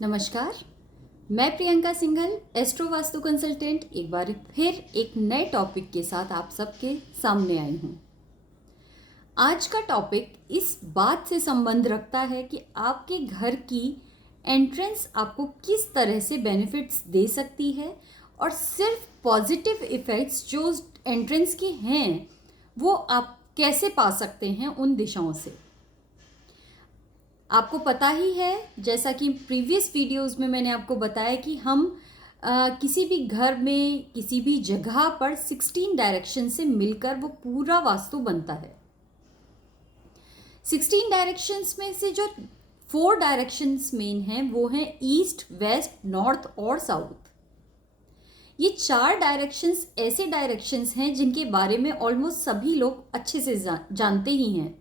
नमस्कार। मैं Priyanka Singhal, astro vastu consultant, एक बार फिर एक नए टॉपिक के साथ आप सबके सामने आई हूँ। आज का टॉपिक इस बात से संबंध रखता है कि आपके घर की एंट्रेंस आपको किस तरह से बेनिफिट्स दे सकती है और सिर्फ पॉजिटिव इफ़ेक्ट्स जो एंट्रेंस के हैं वो आप कैसे पा सकते हैं उन दिशाओं से। आपको पता ही है, जैसा कि प्रीवियस वीडियोस में मैंने आपको बताया कि हम किसी भी घर में किसी भी जगह पर 16 डायरेक्शन से मिलकर वो पूरा वास्तु बनता है। 16 डायरेक्शंस में से जो 4 डायरेक्शंस मेन हैं वो हैं ईस्ट, वेस्ट, नॉर्थ और साउथ। ये 4 डायरेक्शंस ऐसे डायरेक्शंस हैं जिनके बारे में ऑलमोस्ट सभी लोग अच्छे से जानते ही हैं।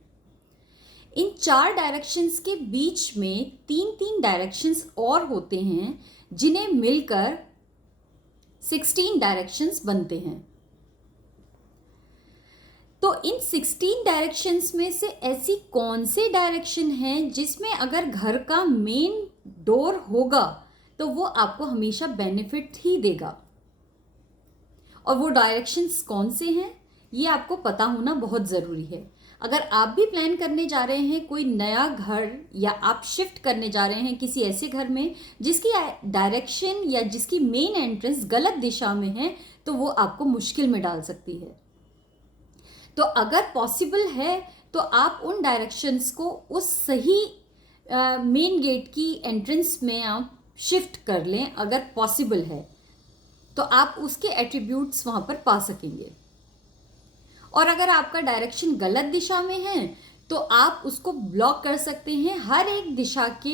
इन 4 डायरेक्शंस के बीच में 3-3 डायरेक्शंस और होते हैं जिन्हें मिलकर 16 डायरेक्शंस बनते हैं। तो इन 16 डायरेक्शंस में से ऐसी कौन से डायरेक्शन हैं जिसमें अगर घर का मेन डोर होगा तो वो आपको हमेशा बेनिफिट ही देगा, और वो डायरेक्शंस कौन से हैं ये आपको पता होना बहुत ज़रूरी है। अगर आप भी प्लान करने जा रहे हैं कोई नया घर, या आप शिफ्ट करने जा रहे हैं किसी ऐसे घर में जिसकी डायरेक्शन या जिसकी मेन एंट्रेंस गलत दिशा में है, तो वो आपको मुश्किल में डाल सकती है। तो अगर पॉसिबल है तो आप उन डायरेक्शंस को उस सही मेन गेट की एंट्रेंस में आप शिफ्ट कर लें। अगर पॉसिबल है तो आप उसके एट्रीब्यूट्स वहाँ पर पा सकेंगे। और अगर आपका डायरेक्शन गलत दिशा में है तो आप उसको ब्लॉक कर सकते हैं। हर एक दिशा के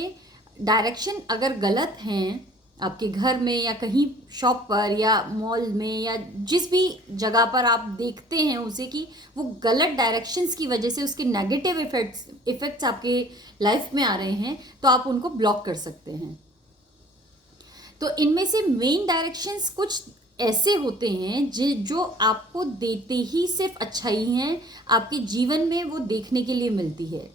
डायरेक्शन अगर गलत हैं आपके घर में या कहीं शॉप पर या मॉल में या जिस भी जगह पर आप देखते हैं उसे कि वो गलत डायरेक्शंस की वजह से उसके नेगेटिव इफ़ेक्ट्स आपके लाइफ में आ रहे हैं, तो आप उनको ब्लॉक कर सकते हैं। तो इनमें से मेन डायरेक्शंस कुछ ऐसे होते हैं जो आपको देते ही सिर्फ अच्छाई हैं, आपके जीवन में वो देखने के लिए मिलती है।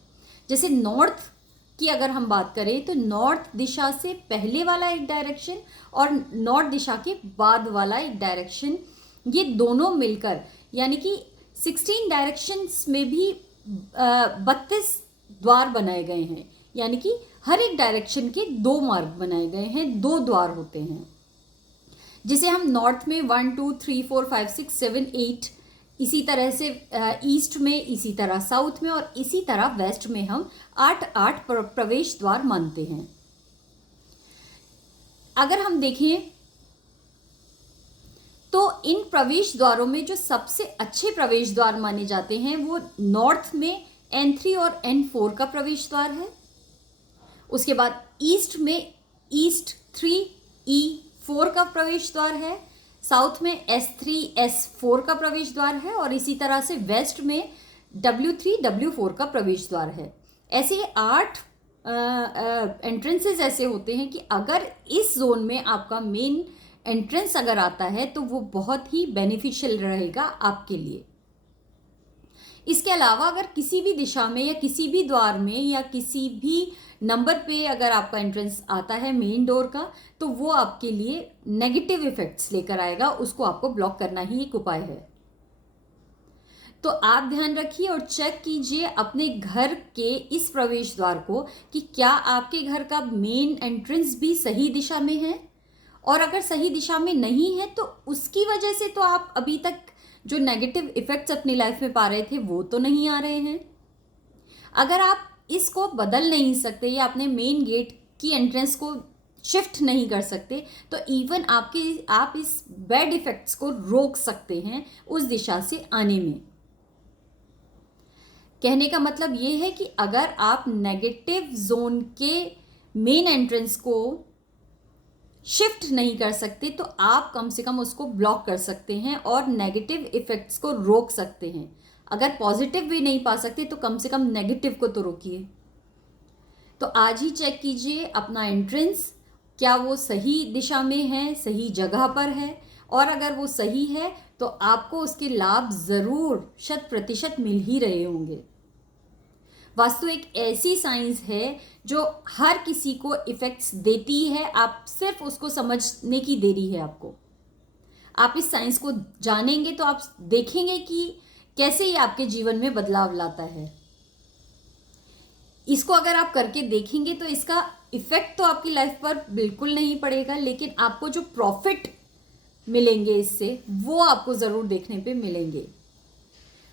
जैसे नॉर्थ की अगर हम बात करें तो नॉर्थ दिशा से पहले वाला एक डायरेक्शन और नॉर्थ दिशा के बाद वाला एक डायरेक्शन, ये दोनों मिलकर यानी कि 16 डायरेक्शंस में भी 32 द्वार बनाए गए हैं। यानी कि हर एक डायरेक्शन के 2 मार्ग बनाए गए हैं, 2 द्वार होते हैं, जिसे हम नॉर्थ में 1 2 3 4 5 6 7 8, इसी तरह से ईस्ट में, इसी तरह साउथ में और इसी तरह वेस्ट में हम 8-8 प्रवेश द्वार मानते हैं। अगर हम देखें तो इन प्रवेश द्वारों में जो सबसे अच्छे प्रवेश द्वार माने जाते हैं वो नॉर्थ में N3 और N4 का प्रवेश द्वार है। उसके बाद ईस्ट में ईस्ट 3E4 का प्रवेश द्वार है, साउथ में S3S4 का प्रवेश द्वार है और इसी तरह से वेस्ट में W3W4 का प्रवेश द्वार है। ऐसे 8 एंट्रेंसेस ऐसे होते हैं कि अगर इस जोन में आपका मेन एंट्रेंस अगर आता है तो वो बहुत ही बेनिफिशियल रहेगा आपके लिए। इसके अलावा अगर किसी भी दिशा में या किसी भी द्वार में या किसी भी नंबर पे अगर आपका एंट्रेंस आता है मेन डोर का, तो वो आपके लिए नेगेटिव इफेक्ट्स लेकर आएगा, उसको आपको ब्लॉक करना ही एक उपाय है। तो आप ध्यान रखिए और चेक कीजिए अपने घर के इस प्रवेश द्वार को कि क्या आपके घर का मेन एंट्रेंस भी सही दिशा में है, और अगर सही दिशा में नहीं है तो उसकी वजह से तो आप अभी तक जो नेगेटिव इफेक्ट्स अपनी लाइफ में पा रहे थे वो तो नहीं आ रहे हैं। अगर आप इसको बदल नहीं सकते या अपने मेन गेट की एंट्रेंस को शिफ्ट नहीं कर सकते तो इवन आप इस बैड इफेक्ट्स को रोक सकते हैं उस दिशा से आने में। कहने का मतलब ये है कि अगर आप नेगेटिव जोन के मेन एंट्रेंस को शिफ्ट नहीं कर सकते तो आप कम से कम उसको ब्लॉक कर सकते हैं और नेगेटिव इफेक्ट्स को रोक सकते हैं। अगर पॉजिटिव भी नहीं पा सकते तो कम से कम नेगेटिव को तो रोकिए। तो आज ही चेक कीजिए अपना एंट्रेंस, क्या वो सही दिशा में है, सही जगह पर है, और अगर वो सही है तो आपको उसके लाभ ज़रूर 100% मिल ही रहे होंगे। वास्तु एक ऐसी साइंस है जो हर किसी को इफेक्ट्स देती है, आप सिर्फ उसको समझने की देरी है आपको। आप इस साइंस को जानेंगे तो आप देखेंगे कि कैसे ये आपके जीवन में बदलाव लाता है। इसको अगर आप करके देखेंगे तो इसका इफेक्ट तो आपकी लाइफ पर बिल्कुल नहीं पड़ेगा, लेकिन आपको जो प्रॉफिट मिलेंगे इससे वो आपको ज़रूर देखने पे मिलेंगे।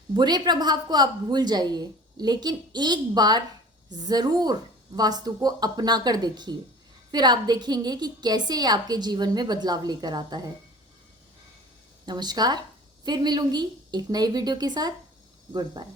बुरे प्रभाव को आप भूल जाइए, लेकिन एक बार ज़रूर वास्तु को अपना कर देखिए, फिर आप देखेंगे कि कैसे ये आपके जीवन में बदलाव लेकर आता है। नमस्कार, फिर मिलूंगी एक नई वीडियो के साथ। Good bye.